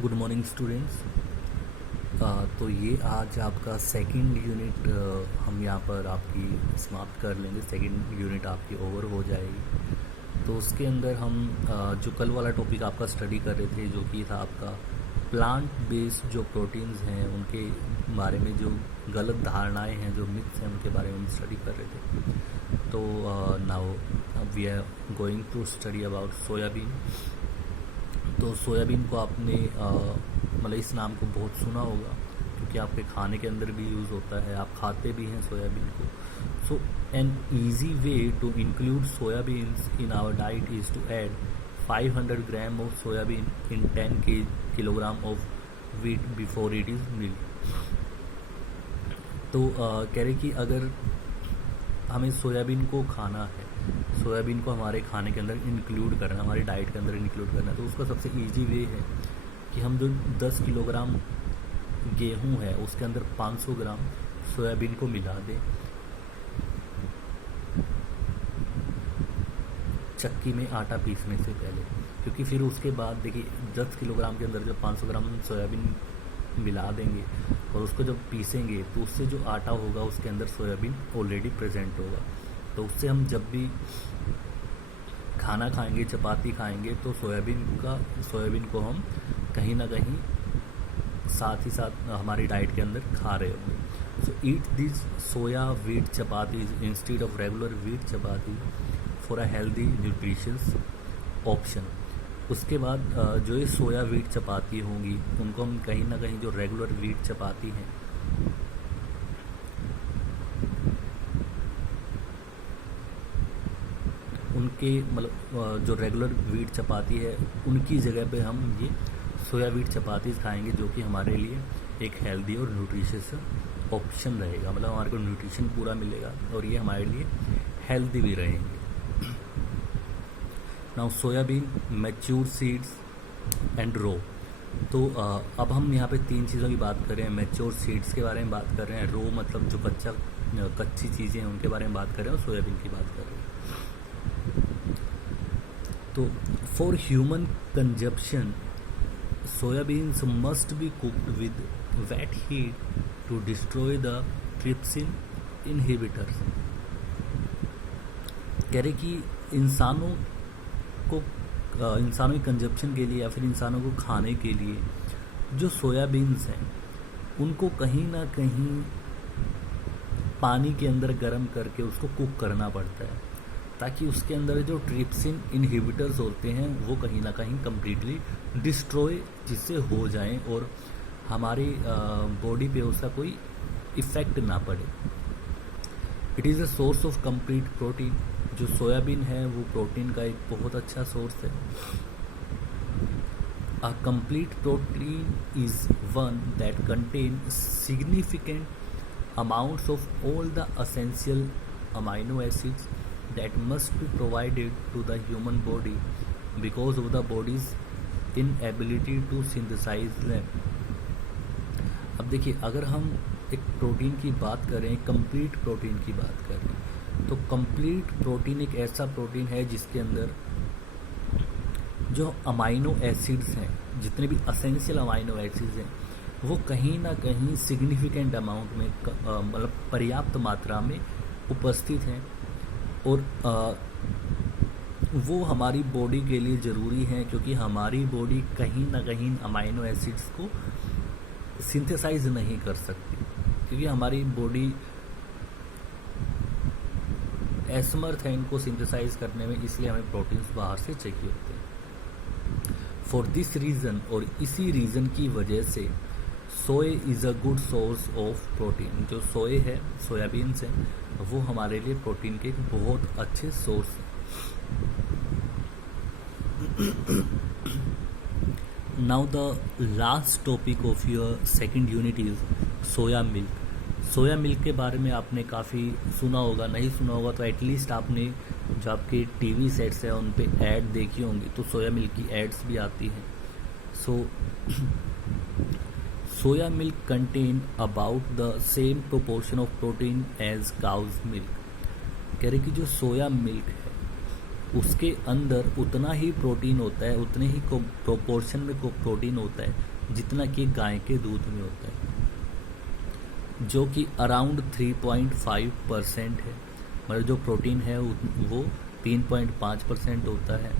Good morning students. तो ये आज आपका सेकंड यूनिट हम यहाँ पर आपकी समाप्त कर लेंगे। सेकंड यूनिट आपकी ओवर हो जाएगी। तो उसके अंदर हम जो कल वाला टॉपिक आपका स्टडी कर रहे थे, जो कि था आपका प्लांट बेस्ड जो प्रोटीन्स हैं उनके बारे में जो गलत धारणाएं हैं, जो मिथ्स हैं, उनके बारे में हम स्टडी कर रहे थे। तो now we are going to study about soybean. तो सोयाबीन को आपने मतलब इस नाम को बहुत सुना होगा, क्योंकि आपके खाने के अंदर भी यूज़ होता है, आप खाते भी हैं सोयाबीन को। So an easy way to include soybeans in our diet is to add 500 gram of soybean in 10 kilogram of wheat before it is milk. तो कह रहे कि अगर हमें सोयाबीन को खाना है, सोयाबीन को हमारे खाने के अंदर इंक्लूड करना है, हमारी डाइट के अंदर इंक्लूड करना है, तो उसका सबसे इजी वे है कि हम जो 10 किलोग्राम गेहूं है उसके अंदर 500 ग्राम सोयाबीन को मिला दें चक्की में आटा पीसने से पहले। क्योंकि फिर उसके बाद देखिए 10 किलोग्राम के अंदर जब 500 ग्राम सोयाबीन मिला देंगे और उसको जब पीसेंगे तो उससे जो आटा होगा उसके अंदर सोयाबीन ऑलरेडी प्रेजेंट होगा। तो उससे हम जब भी खाना खाएंगे, चपाती खाएंगे, तो सोयाबीन को हम कहीं ना कहीं साथ ही साथ हमारी डाइट के अंदर खा रहे होंगे। So eat this soya wheat chapatis instead of regular wheat chapati for a healthy nutritions option. उसके बाद जो ये सोया व्हीट चपाती होंगी उनको हम कहीं ना कहीं जो रेगुलर व्हीट चपाती हैं उनके मतलब जो रेगुलर व्हीट चपाती है उनकी जगह पे हम ये सोया व्हीट चपाती खाएंगे, जो कि हमारे लिए एक हेल्दी और न्यूट्रिशियस ऑप्शन रहेगा। मतलब हमारे को न्यूट्रिशन पूरा मिलेगा और ये हमारे लिए हेल्दी भी रहेंगे। Now soybean, mature seeds and raw. तो अब हम यहाँ पे तीन चीज़ों की बात कर रहे हैं। मैच्योर सीड्स के बारे में बात कर रहे हैं, रो मतलब जो कच्ची चीज़ें हैं उनके बारे में बात कर रहे हैं, और सोयाबीन की बात कर रहे हैं। तो for human consumption soybeans must be cooked with wet heat to destroy the trypsin inhibitors. कह रहे कि इंसानों की कंजप्शन के लिए या फिर इंसानों को खाने के लिए जो सोयाबीन्स हैं उनको कहीं ना कहीं पानी के अंदर गर्म करके उसको कुक करना पड़ता है, ताकि उसके अंदर जो ट्रिप्सिन इनहिबिटर्स होते हैं वो कहीं ना कहीं कम्प्लीटली डिस्ट्रॉय जिससे हो जाएं और हमारी बॉडी पे उसका कोई इफ़ेक्ट ना पड़े। It is a source of complete protein. जो सोयाबीन है वो प्रोटीन का एक बहुत अच्छा सोर्स है। A complete protein is one that contain significant amounts of all the essential amino acids that must be provided to the human body because of the body's inability to synthesize them। अब देखिए, अगर हम एक protein की बात करें, complete protein की बात करें, तो कंप्लीट प्रोटीन एक ऐसा प्रोटीन है जिसके अंदर जो अमाइनो एसिड्स हैं, जितने भी असेंशियल अमाइनो एसिड्स हैं, वो कहीं ना कहीं सिग्निफिकेंट अमाउंट में मतलब पर्याप्त मात्रा में उपस्थित हैं और वो हमारी बॉडी के लिए ज़रूरी है, क्योंकि हमारी बॉडी कहीं ना कहीं अमाइनो एसिड्स को सिंथेसाइज नहीं कर सकती, क्योंकि हमारी बॉडी असमर्थ है इनको सिंथेसाइज करने में, इसलिए हमें प्रोटीन्स बाहर से चाहिए होते हैं। फॉर दिस रीज़न, और इसी रीज़न की वजह से सोए is a good source of protein. जो सोए है, सोयाबीन से, वो हमारे लिए प्रोटीन के एक बहुत अच्छे सोर्स हैं। Now the last topic of your second unit is soya milk. Soya milk के बारे में आपने काफ़ी सुना होगा, नहीं सुना होगा तो एटलीस्ट आपने जो आपके टीवी सेट्स हैं उन पे ऐड देखी होंगी, तो सोया मिल्क की एड्स भी आती हैं। Soya milk contain about the same proportion of protein as cow's milk. कह रहे कि जो सोया मिल्क है उसके अंदर उतना ही प्रोटीन होता है, उतने ही प्रोपोर्शन में प्रोटीन होता है जितना कि गाय के दूध में होता है, जो कि अराउंड 3.5% है। मतलब जो प्रोटीन है वो 3.5% होता है,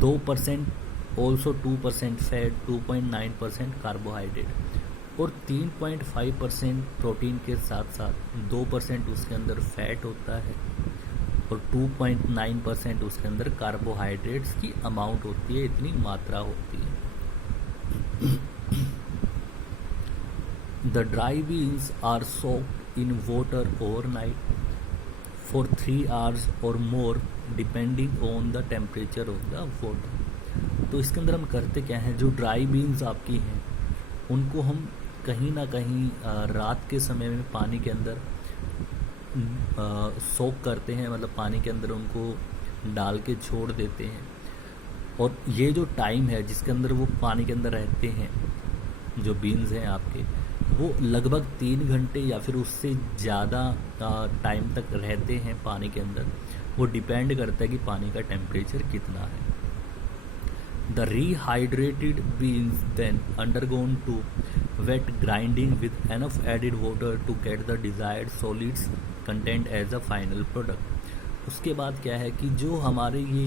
2% ऑल्सो 2% फैट, 2.9% कार्बोहाइड्रेट, और 3.5% प्रोटीन के साथ साथ 2% उसके अंदर फैट होता है और 2.9% उसके अंदर कार्बोहाइड्रेट्स की अमाउंट होती है, इतनी मात्रा होती है। The dry beans are soaked in water overnight for 3 hours और more depending on the temperature of the water. तो इसके अंदर हम करते क्या हैं, जो ड्राई बीन्स आपकी हैं उनको हम कहीं ना कहीं रात के समय में पानी के अंदर सोक करते हैं, मतलब पानी के अंदर उनको डाल के छोड़ देते हैं। और ये जो टाइम है जिसके अंदर वो पानी के अंदर रहते हैं, जो बीन्स हैं आपके, वो लगभग 3 घंटे या फिर उससे ज़्यादा टाइम तक रहते हैं पानी के अंदर। वो डिपेंड करता है कि पानी का टेम्परेचर कितना है। The rehydrated beans then undergone to wet grinding with enough added water to get the desired solids content as a final product। उसके बाद क्या है कि जो हमारे ये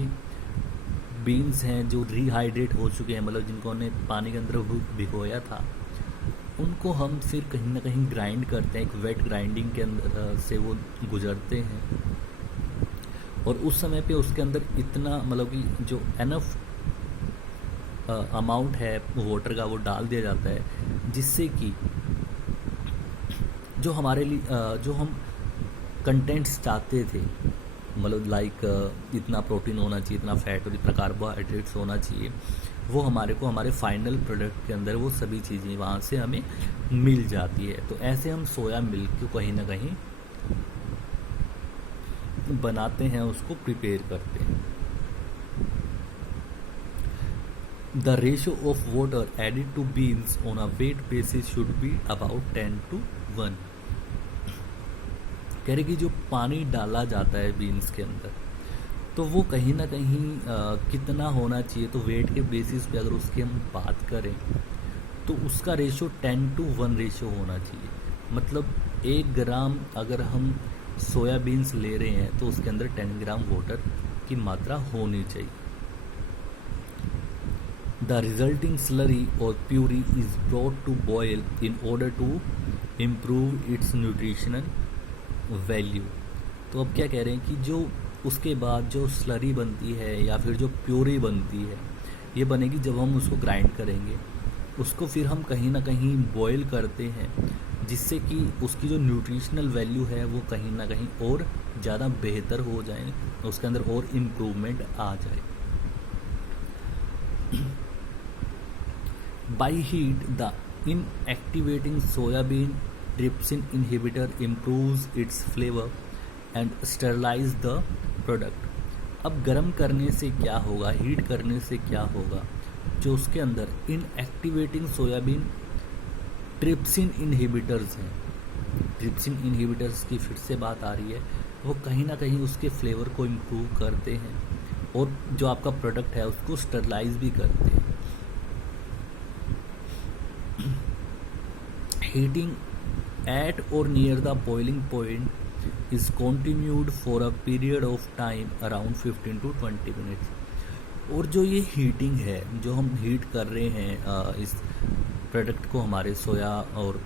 बीन्स हैं जो रिहाइड्रेट हो चुके हैं, मतलब जिनको हमने पानी के अंदर भिगोया था, उनको हम फिर कहीं ना कहीं ग्राइंड करते हैं, एक वेट ग्राइंडिंग के अंदर से वो गुजरते हैं। और उस समय पे उसके अंदर इतना, मतलब कि जो एनफ अमाउंट है वाटर का वो डाल दिया जाता है, जिससे कि जो हमारे लिए जो हम कंटेंट्स चाहते थे, मतलब लाइक इतना प्रोटीन होना चाहिए, इतना फैट और इतना कार्बोहाइड्रेट्स होना चाहिए, वो हमारे को हमारे फाइनल प्रोडक्ट के अंदर वो सभी चीज़ें वहाँ से हमें मिल जाती है। तो ऐसे हम सोया मिल्क को कहीं ना कहीं बनाते हैं, उसको प्रिपेयर करते हैं। The ratio of water added to beans on a weight basis should be about 10:1। कह रहे कि जो पानी डाला जाता है बीन्स के अंदर, तो वो कहीं ना कहीं कितना होना चाहिए, तो वेट के बेसिस पे अगर उसकी हम बात करें तो उसका रेशो 10:1 रेशो होना चाहिए। मतलब 1 ग्राम अगर हम सोयाबीन्स ले रहे हैं तो उसके अंदर 10 ग्राम वाटर की मात्रा होनी चाहिए। The resulting slurry or puree is brought to boil in order to improve its nutritional value। तो अब क्या कह रहे हैं कि जो उसके बाद जो स्लरी बनती है या फिर जो प्यूरी बनती है, ये बनेगी जब हम उसको ग्राइंड करेंगे, उसको फिर हम कहीं ना कहीं बॉयल करते हैं, जिससे कि उसकी जो न्यूट्रिशनल वैल्यू है वो कहीं ना कहीं और ज़्यादा बेहतर हो जाए, उसके अंदर और इम्प्रूवमेंट आ जाए। By heat, the inactivating soybean trypsin inhibitor improves its flavor and sterilize the product। अब गर्म करने से क्या होगा, हीट करने से क्या होगा, जो उसके अंदर इनएक्टिवेटिंग सोयाबीन ट्रिप्सिन इनहिबिटर्स हैं, ट्रिप्सिन इनहिबिटर्स की फिर से बात आ रही है, वो कहीं ना कहीं उसके फ्लेवर को इम्प्रूव करते हैं और जो आपका प्रोडक्ट है उसको स्टरलाइज भी करते हैं। Heating at or near the boiling point is continued for a period of time around 15 to 20 minutes। और जो ये हीटिंग है, जो हम हीट कर रहे हैं इस प्रोडक्ट को, हमारे सोया और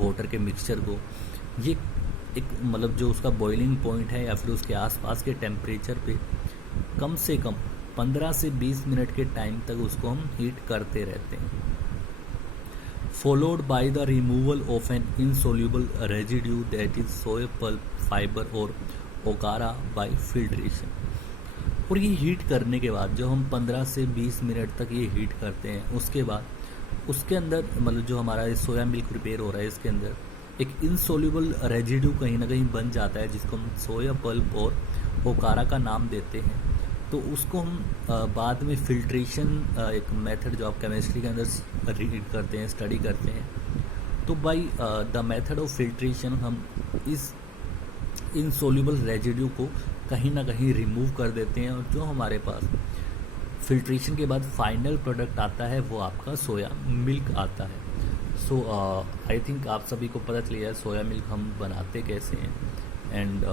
वाटर के मिक्सचर को, ये एक मतलब जो उसका बॉइलिंग पॉइंट है या फिर उसके आसपास के टेम्परेचर पे कम से कम 15 से 20 मिनट के टाइम तक उसको हम हीट करते रहते हैं। Followed by the removal of an insoluble residue that is soy pulp, fiber और okara by filtration। और ये हीट करने के बाद जो हम 15 से 20 मिनट तक ये हीट करते हैं, उसके बाद उसके अंदर मतलब जो हमारा सोया मिल्क प्रिपेयर हो रहा है, इसके अंदर एक इनसोल्यूबल रेजिड्यू कहीं ना कहीं बन जाता है, जिसको हम सोया पल्प और ओकारा का नाम देते हैं। तो उसको हम बाद में फिल्ट्रेशन, एक मेथड जो आप केमिस्ट्री के अंदर रीड करते हैं, स्टडी करते हैं, तो by the method of filtration हम इस इनसोल्यूबल रेजिड्यू को कहीं ना कहीं रिमूव कर देते हैं, और जो हमारे पास फिल्ट्रेशन के बाद फाइनल प्रोडक्ट आता है वो आपका सोया मिल्क आता है। सो आई थिंक आप सभी को पता चल गया सोया मिल्क हम बनाते कैसे हैं। एंड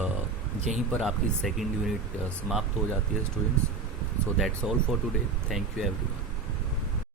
यहीं पर आपकी सेकेंड यूनिट समाप्त हो जाती है students. So that's all for today. Thank you everyone.